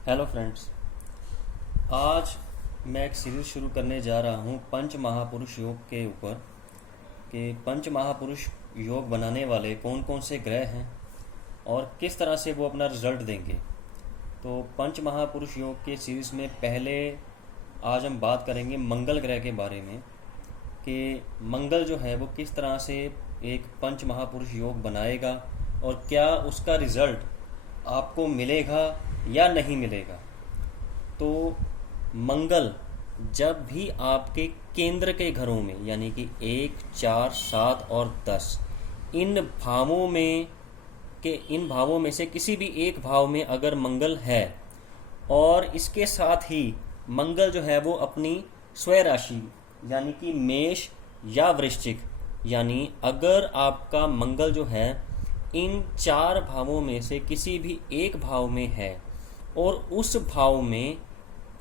Hello friends. आज मैं एक सीरीज़ शुरू करने जा रहा हूँ पंच महापुरुष योग के ऊपर कि पंच महापुरुष योग बनाने वाले कौन कौन से ग्रह हैं और किस तरह से वो अपना रिजल्ट देंगे। तो पंच महापुरुष योग के सीरीज़ में पहले आज हम बात करेंगे मंगल ग्रह के बारे में कि मंगल जो है वो किस तरह से एक पंच महापुरुष योग बनाएगा और क्या उसका रिज़ल्ट आपको मिलेगा या नहीं मिलेगा। तो मंगल जब भी आपके केंद्र के घरों में यानी कि 1, 4, 7 और 10 इन भावों में से किसी भी एक भाव में अगर मंगल है और इसके साथ ही मंगल जो है वो अपनी स्वय राशि यानी कि मेष या वृश्चिक, यानी अगर आपका मंगल जो है इन 4 भावों में से किसी भी एक भाव में है और उस भाव में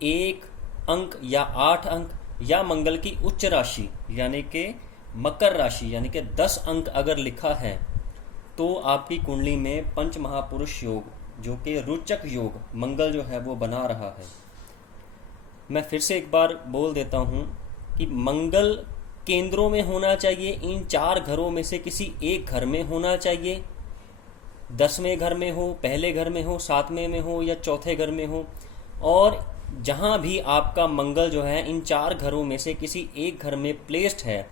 1 अंक या 8 अंक या मंगल की उच्च राशि यानी कि मकर राशि यानी कि 10 अंक अगर लिखा है तो आपकी कुंडली में पंच महापुरुष योग जो कि रोचक योग मंगल जो है वो बना रहा है। मैं फिर से एक बार बोल देता हूँ कि मंगल केंद्रों में होना चाहिए, इन 4 घरों में से किसी एक घर में होना चाहिए, 10वें घर में हो, पहले घर में हो, 7वें में हो या चौथे घर में हो। और जहाँ भी आपका मंगल जो है इन 4 घरों में से किसी एक घर में प्लेस्ड है,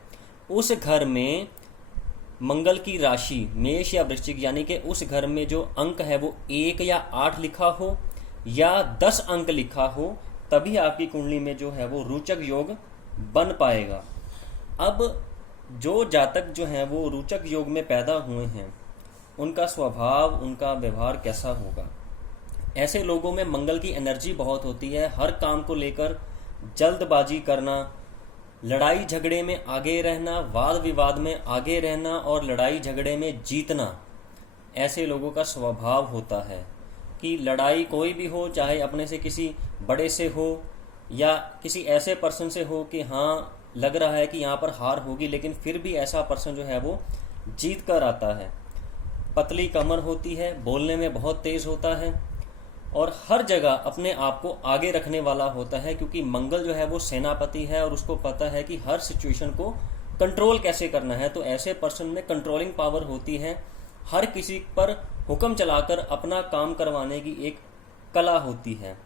उस घर में मंगल की राशि मेष या वृश्चिक यानी कि उस घर में जो अंक है वो 1 या 8 लिखा हो या 10 अंक लिखा हो, तभी आपकी कुंडली में जो है वो रोचक योग बन पाएगा। अब जो जातक जो हैं वो रोचक योग में पैदा हुए हैं, उनका स्वभाव, उनका व्यवहार कैसा होगा। ऐसे लोगों में मंगल की एनर्जी बहुत होती है, हर काम को लेकर जल्दबाजी करना, लड़ाई झगड़े में आगे रहना, वाद विवाद में आगे रहना और लड़ाई झगड़े में जीतना। ऐसे लोगों का स्वभाव होता है कि लड़ाई कोई भी हो, चाहे अपने से किसी बड़े से हो या किसी ऐसे पर्सन से हो कि हाँ लग रहा है कि यहाँ पर हार होगी, लेकिन फिर भी ऐसा पर्सन जो है वो जीत कर आता है। पतली कमर होती है, बोलने में बहुत तेज होता है और हर जगह अपने आप को आगे रखने वाला होता है, क्योंकि मंगल जो है वो सेनापति है और उसको पता है कि हर सिचुएशन को कंट्रोल कैसे करना है। तो ऐसे पर्सन में कंट्रोलिंग पावर होती है, हर किसी पर हुक्म चलाकर अपना काम करवाने की एक कला होती है।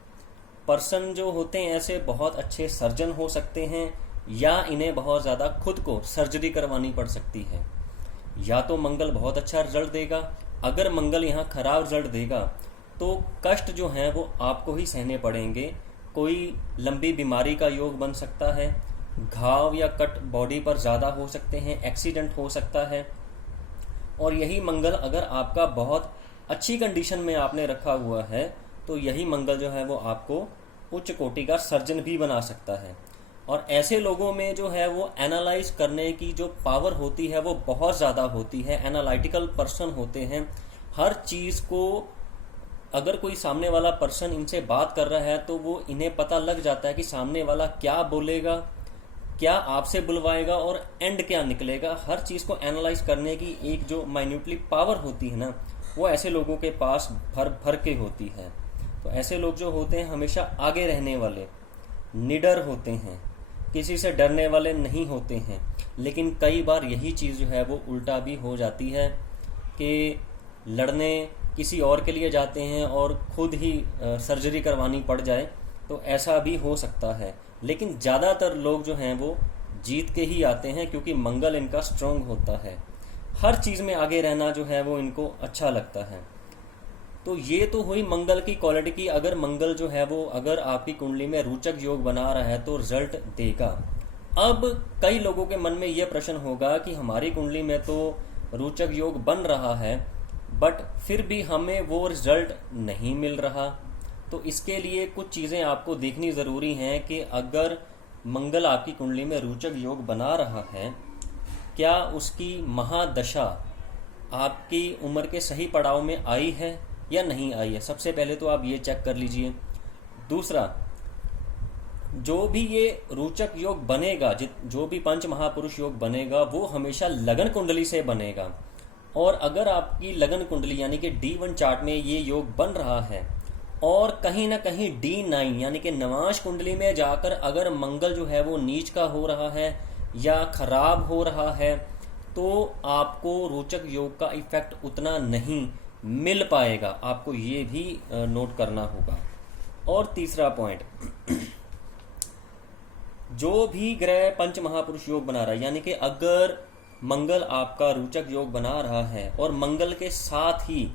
पर्सन जो होते हैं ऐसे बहुत अच्छे सर्जन हो सकते हैं या इन्हें बहुत ज़्यादा खुद को सर्जरी करवानी पड़ सकती है। या तो मंगल बहुत अच्छा रिजल्ट देगा, अगर मंगल यहाँ खराब रिजल्ट देगा तो कष्ट जो हैं वो आपको ही सहने पड़ेंगे। कोई लंबी बीमारी का योग बन सकता है, घाव या कट बॉडी पर ज़्यादा हो सकते हैं, एक्सीडेंट हो सकता है। और यही मंगल अगर आपका बहुत अच्छी कंडीशन में आपने रखा हुआ है तो यही मंगल जो है वो आपको उच्च कोटि का सर्जन भी बना सकता है। और ऐसे लोगों में जो है वो एनालाइज करने की जो पावर होती है वो बहुत ज़्यादा होती है, एनालिटिकल पर्सन होते हैं। हर चीज़ को अगर कोई सामने वाला पर्सन इनसे बात कर रहा है तो वो इन्हें पता लग जाता है कि सामने वाला क्या बोलेगा, क्या आपसे बुलवाएगा और एंड क्या निकलेगा। हर चीज़ को एनालाइज करने की एक जो माइन्यूटली पावर होती है ना, वो ऐसे लोगों के पास भर भर के होती है। तो ऐसे लोग जो होते हैं हमेशा आगे रहने वाले, निडर होते हैं, किसी से डरने वाले नहीं होते हैं। लेकिन कई बार यही चीज़ जो है वो उल्टा भी हो जाती है कि लड़ने किसी और के लिए जाते हैं और खुद ही सर्जरी करवानी पड़ जाए, तो ऐसा भी हो सकता है। लेकिन ज़्यादातर लोग जो हैं वो जीत के ही आते हैं, क्योंकि मंगल इनका स्ट्रॉन्ग होता है। हर चीज़ में आगे रहना जो है वो इनको अच्छा लगता है। तो ये तो हुई मंगल की क्वालिटी की। अगर मंगल जो है वो अगर आपकी कुंडली में रोचक योग बना रहा है तो रिजल्ट देगा। अब कई लोगों के मन में ये प्रश्न होगा कि हमारी कुंडली में तो रोचक योग बन रहा है बट फिर भी हमें वो रिजल्ट नहीं मिल रहा। तो इसके लिए कुछ चीज़ें आपको देखनी ज़रूरी हैं कि अगर मंगल आपकी कुंडली में रोचक योग बना रहा है, क्या उसकी महादशा आपकी उम्र के सही पड़ाव में आई है या नहीं आई है। सबसे पहले तो आप ये चेक कर लीजिए। दूसरा, जो भी ये रोचक योग बनेगा, जो भी पंच महापुरुष योग बनेगा वो हमेशा लगन कुंडली से बनेगा। और अगर आपकी लगन कुंडली यानी कि D1 चार्ट में ये योग बन रहा है और कहीं ना कहीं D9 यानी कि नवांश कुंडली में जाकर अगर मंगल जो है वो नीच का हो रहा है या खराब हो रहा है तो आपको रोचक योग का इफेक्ट उतना नहीं मिल पाएगा, आपको ये भी नोट करना होगा। और तीसरा पॉइंट, जो भी ग्रह पंच महापुरुष योग बना रहा है, यानी कि अगर मंगल आपका रोचक योग बना रहा है और मंगल के साथ ही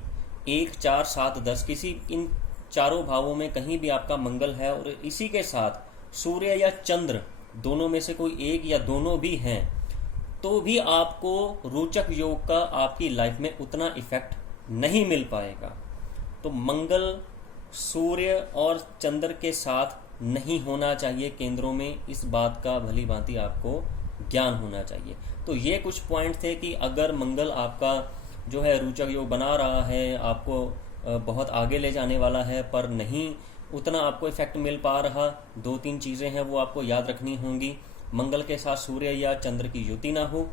1, 4, 7, 10 किसी इन चारों भावों में कहीं भी आपका मंगल है और इसी के साथ सूर्य या चंद्र दोनों में से कोई एक या दोनों भी हैं, तो भी आपको रोचक योग का आपकी लाइफ में उतना इफेक्ट नहीं मिल पाएगा। तो मंगल सूर्य और चंद्र के साथ नहीं होना चाहिए केंद्रों में, इस बात का भली भांति आपको ज्ञान होना चाहिए। तो ये कुछ पॉइंट थे कि अगर मंगल आपका जो है रोचक योग बना रहा है, आपको बहुत आगे ले जाने वाला है, पर नहीं उतना आपको इफेक्ट मिल पा रहा, 2-3 चीज़ें हैं वो आपको याद रखनी होंगी। मंगल के साथ सूर्य या चंद्र की युति ना हो,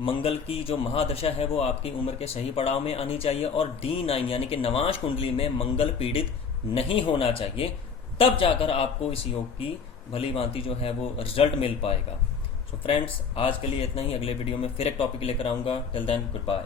मंगल की जो महादशा है वो आपकी उम्र के सही पड़ाव में आनी चाहिए, और D9 यानी कि नवांश कुंडली में मंगल पीड़ित नहीं होना चाहिए, तब जाकर आपको इस योग की भली भांति जो है वो रिजल्ट मिल पाएगा। सो फ्रेंड्स, आज के लिए इतना ही। अगले वीडियो में फिर एक टॉपिक लेकर आऊँगा। Till then, good bye.